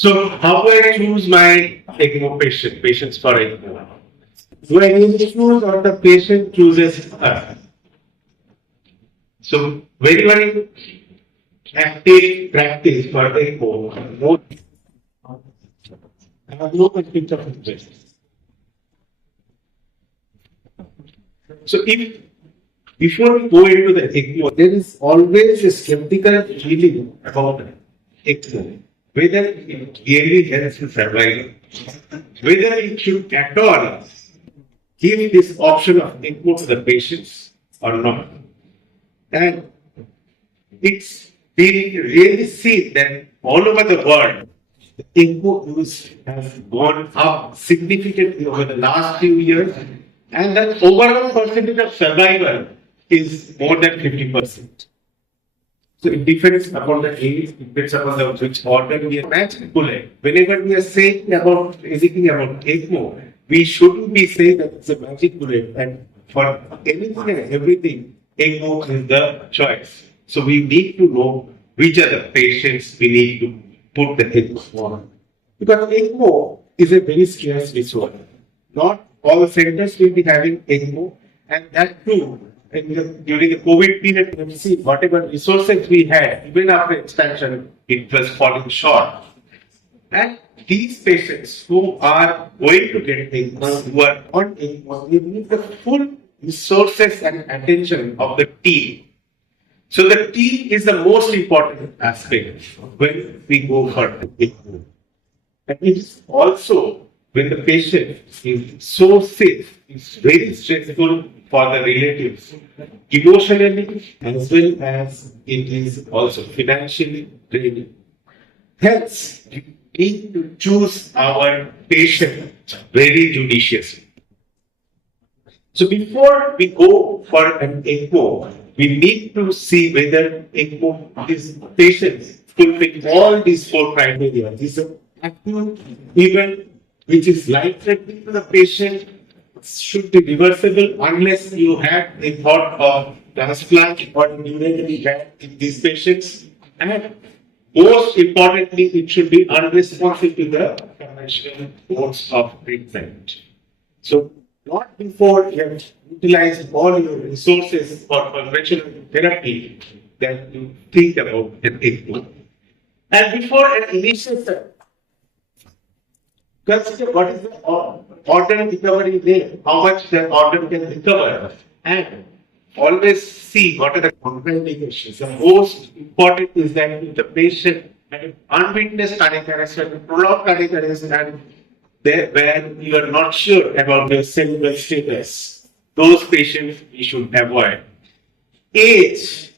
So how do I choose my ECMO patients for ECMO? Do I need to choose or the patient chooses us? So very, very active practice for ECMO. I have no conflict of interest. So if before we go into the ECMO, there is always a skeptical feeling about ECMO. Whether it really helps in survival, whether it should at all give this option of ECMO to the patients or not. And it's been really seen that all over the world, the ECMO use has gone up significantly over the last few years, and the overall percentage of survival is more than 50%. So it depends upon the age, it depends upon the which organ we are matching. Whenever we are saying about anything about ECMO, we shouldn't be saying that it's a magic bullet, and for anything and everything, ECMO is the choice. So we need to know which are the patients we need to put the ECMO on. Because ECMO is a very scarce resource. Not all centers will be having ECMO, and that too, during the COVID period, we see whatever resources we had, even after expansion, it was falling short. And these patients who are going to get ECMO, who are on ECMO, they need the full resources and attention of the team. So the team is the most important aspect when we go for ECMO. And it is also when the patient is so sick, it's very stressful for the relatives, emotionally as well as it is also financially draining. Hence, we need to choose our patient very judiciously. So before we go for an ECMO, we need to see whether ECMO is patients fulfill all these four criteria. This is acute event which is life-threatening to the patient, should be reversible unless you have a thought of transplant or immediately had in these patients. And most importantly, it should be unresponsive to the conventional modes of treatment. So, not before you have utilized all your resources for conventional therapy that you think about an ECMO. And before an initial step, consider what is the organ recovery rate, how much the organ can recover, and always see what are the contraindications. The most important is that if the patient had unwitnessed cardiac arrest, prolonged cardiac arrest, and where you are not sure about their cellular status, those patients we should avoid. Age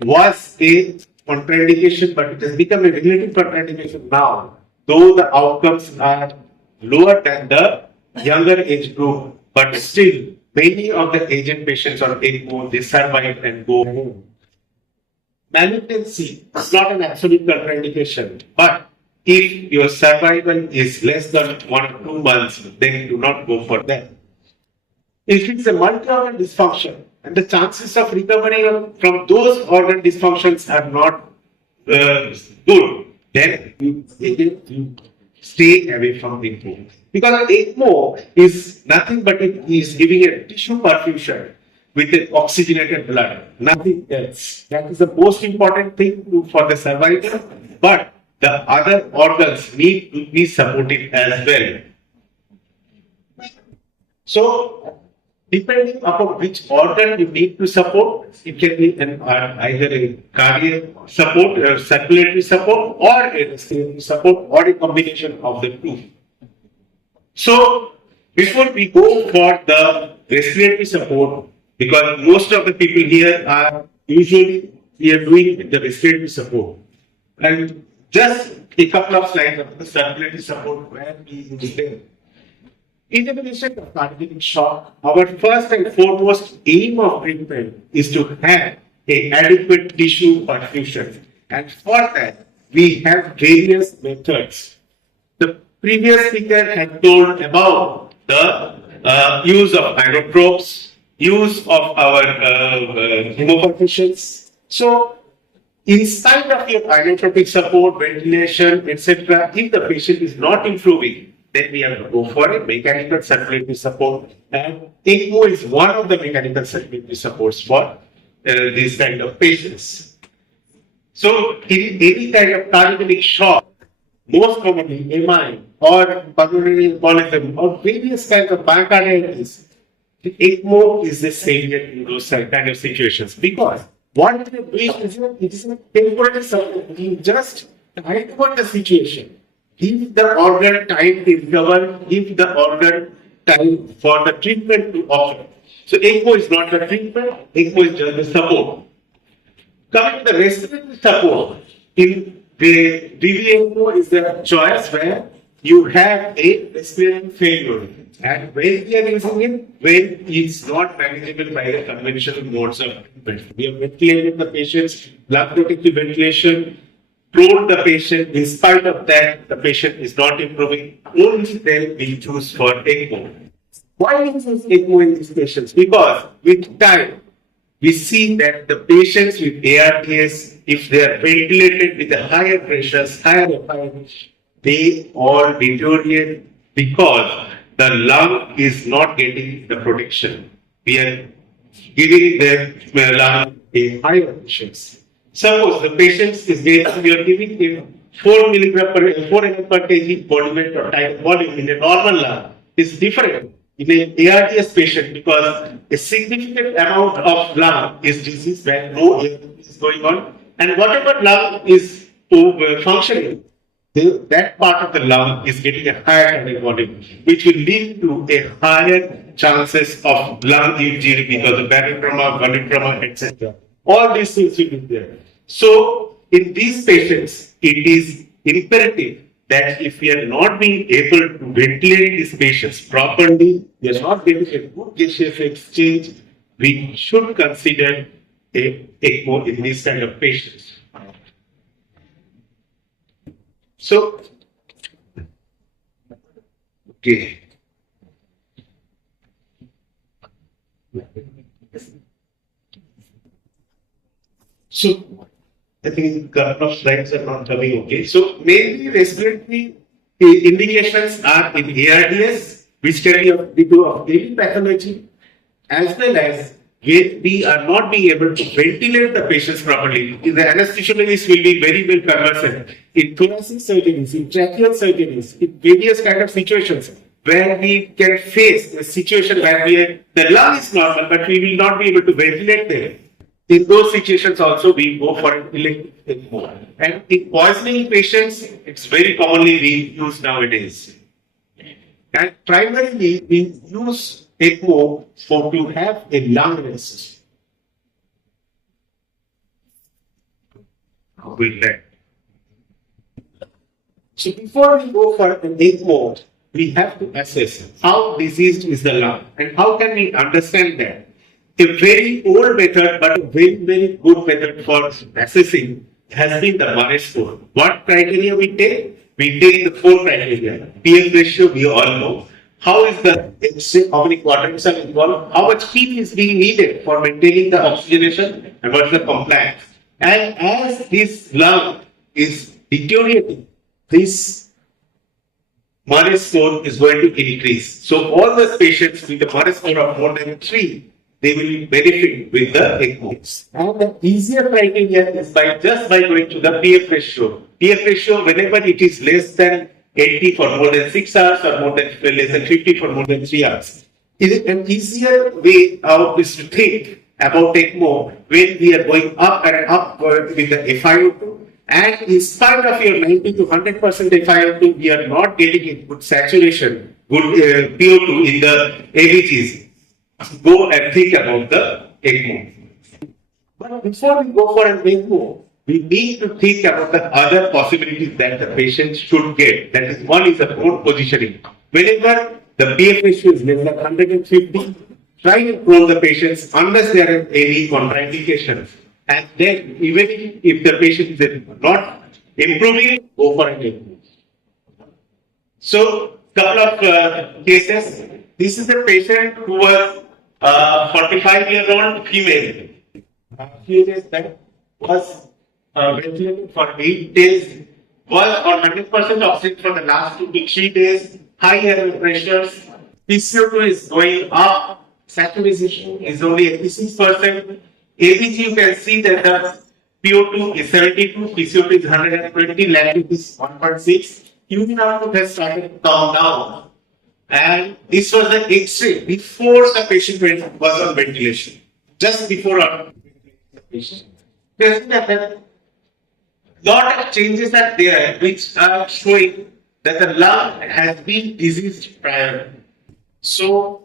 was a contraindication, but it has become a relative contraindication now, though the outcomes are lower than the younger age group, but still many of the aged patients on ECMO, they survive and go home. Malignancy is not an absolute contraindication, but if your survival is less than 1 or 2 months, then do not go for that. If it's a multi-organ dysfunction, and the chances of recovery from those organ dysfunctions are not good, then you stay away from ECMO. Because ECMO is nothing but it is giving a tissue perfusion with an oxygenated blood, nothing else. That is the most important thing for the survival, but the other organs need to be supported as well. So, depending upon which organ you need to support, it can be either a cardiac support, or circulatory support, or a respiratory support, or a combination of the two. So, before we go for the respiratory support, because most of the people here are usually we are doing the respiratory support, and just a couple of slides of the circulatory support where we use them. In the patient of cardiac shock, our first and foremost aim of treatment is to have an adequate tissue perfusion, and for that we have various methods. The previous speaker had told about the use of inotropes, use of our hemoperfusions. So In spite of your inotropic support, ventilation, etc., if the patient is not improving, then we have to go for a mechanical circulatory support. And ECMO is one of the mechanical circulatory supports for these kind of patients. So, in any kind of cardiac shock, most commonly MI or pulmonary embolism or various kinds of myocarditis, ECMO is the savior in those kind of situations because what it is a temporary support. You just tide over the situation. Give the organ time to recover, give the organ time for the treatment to occur. So ECMO is not the treatment, ECMO is just the support. Coming to the respiratory support, in the DVMO is the choice where you have a respiratory failure. And when we are using it, when it's not manageable by the conventional modes of treatment. We have ventilated the patient's lung protective ventilation, told the patient, in spite of that, the patient is not improving, only then we choose for ECMO. Why is this ECMO in these patients? Because with time, we see that the patients with ARDS, if they are ventilated with the higher pressures, higher FIH, they all deteriorate because the lung is not getting the protection. We are giving the lung a higher pressures. Suppose the patient is getting, we are giving him 4 milligram per 4 ml per kg body weight or time volume in a normal lung is different in an ARDS patient because a significant amount of lung is diseased when no air is going on, and whatever lung is functioning, that part of the lung is getting a higher cardiac volume, which will lead to a higher chances of lung injury because of barrel trauma, volume trauma, etc. All these things will be there. So, in these patients, it is imperative that if we are not being able to ventilate these patients properly, we are not getting a good gaseous exchange, we should consider a ECMO in these kind of patients. So, okay. So, I think a couple of slides are not coming okay. So, mainly respiratory indications are in ARDS, which can be due to daily pathology, as well as when we are not being able to ventilate the patients properly. The anesthesiologist will be very well conversant in thoracic surgeries, in tracheal surgeries, in various kind of situations where we can face a situation where the lung is normal, but we will not be able to ventilate them. In those situations also, we go for an elective ECMO. And in poisoning patients, it's very commonly used nowadays. And primarily, we use ECMO to have a lung rest. So before we go for an ECMO, we have to assess how diseased is the lung and how can we understand that. A very old method, but a very, very good method for assessing has been the Murray score. What criteria we take? We take the 4 criteria. pH ratio, we all know. How is the, how many quadrants are involved? How much heat is being needed for maintaining the oxygenation and what's the compliance? And as this lung is deteriorating, this Murray score is going to increase. So all the patients with the Murray score of more than 3, they will benefit with the ECMO. And the easier criteria is just by going to the pH ratio. pH ratio, whenever it is less than 80 for more than 6 hours or more than less than 50 for more than 3 hours. Is it an easier way out is to think about ECMO when we are going up and up with the FiO2, and in spite of your 90 to 100% FiO2, we are not getting a good saturation, good PO2 in the ABGs. Go and think about the ECMO. But before we go for an ECMO, we need to think about the other possibilities that the patient should get. That is, one is the prone positioning. Whenever the pH ratio is less than 150, try to prone the patients unless there are any contraindications. And then, even if the patient is not improving, go for an ECMO. So, couple of cases. This is a patient who was 45-year-old female. Few days back was ventilated for 8 days, was on 100% oxygen for the last 2 to 3 days, high air pressures, PCO2 is going up, saturation is only 86%, ABG you can see that the PO2 is 72, PCO2 is 120, lactate is 1.6, urine output has started to come down. And this was the X-ray before the patient was on ventilation, just before our patient. There's a lot of changes are there which are showing that the lung has been diseased prior. So,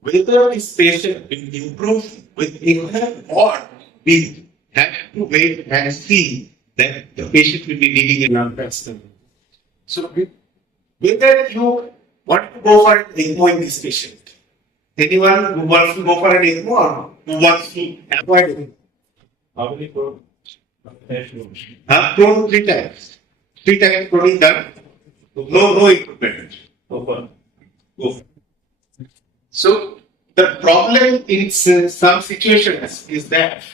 whether this patient will improve with ECMO or we have to wait and see that the patient will be needing a lung transplant. So, whether you want to go for an ECMO in this patient, anyone who wants to go for an ECMO or who wants to avoid it? How many prone? Prone 3 times. 3 times protein done. No improvement. Go for. So, the problem in some situations is that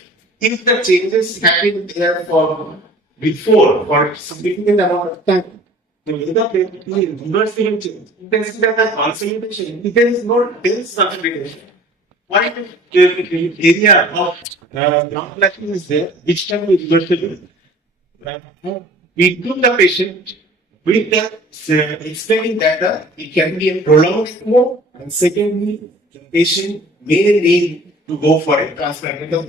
if the changes happen there for before for a significant amount of time, the reversible change, you can see that the consolidation, if there is no dense consolidation, why the area of non-blacking is there, which can be reversible. We took the patient with the explaining that it can be a prolonged ECMO, and secondly, the patient may need to go for a transplant. And the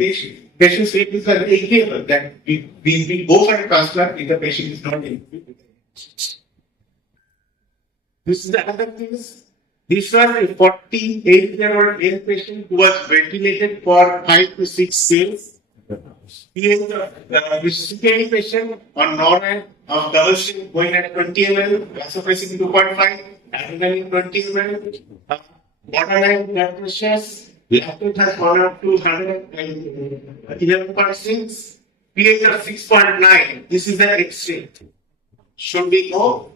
patient state is agreeable that we go for a transplant if the patient is not agreeable. This is another case. This was a 48-year-old male patient who was ventilated for 5 to 6 days. He is a CKD patient on NORAD of double shift going at 20 ml, vasopressin 2.5, adrenaline 20 ml, borderline blood pressures, lactate has gone up to 111.6, pH of 6.9. This is the X-ray. Should we go?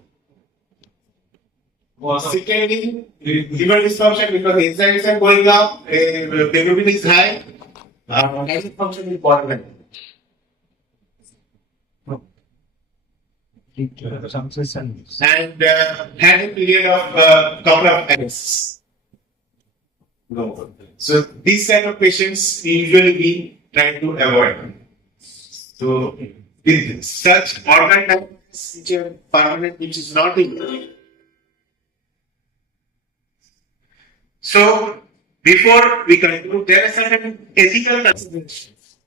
CKD, liver dysfunction because enzymes are going up, bilirubin is high, gastric function is borderline. And had a period of couple of arrests. No. So these kind of patients usually we try to avoid. So with such organ types which are permanent, which is not in. So before we conclude, there are certain ethical considerations.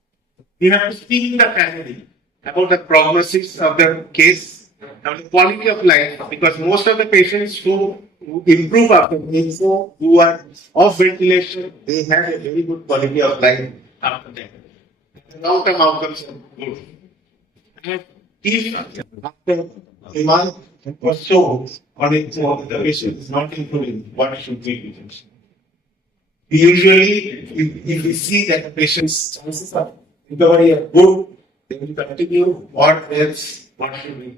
We have to speak in the family about the prognosis of the case and the quality of life, because most of the patients who improve after ECMO, who are off ventilation, they have a very good quality of life after that. The long-term outcomes are good. And if after a month or so on ECMO, the patient is not improving, what should we do? Usually, if we see that the patient's chances of recovery are good, they will continue. What else? What should we do?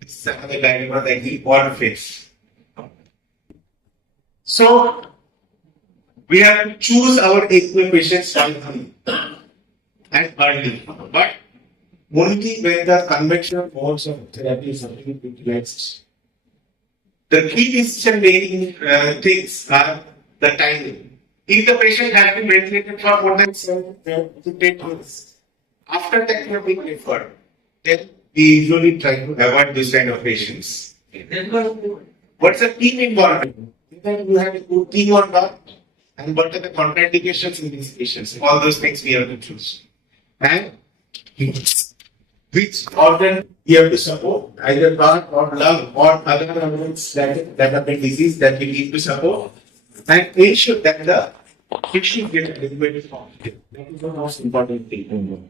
This is another dilemma that we all face. So, we have to choose our ECMO patients wisely and early, but only when the conventional modes of therapy is utilized. The key decision making things are the timing. If the patient has been ventilated for more than 7 to 10 minutes, after that you have been referred, then we usually try to avoid this kind of patients. What's the team involvement? Whether you have a good team or not, and what are the contraindications in these patients? All those things we have to choose. And which organ we have to support, either heart or lung or other organs that have been disease that we need to support, and ensure that the patient gets adequate. That is the most important thing.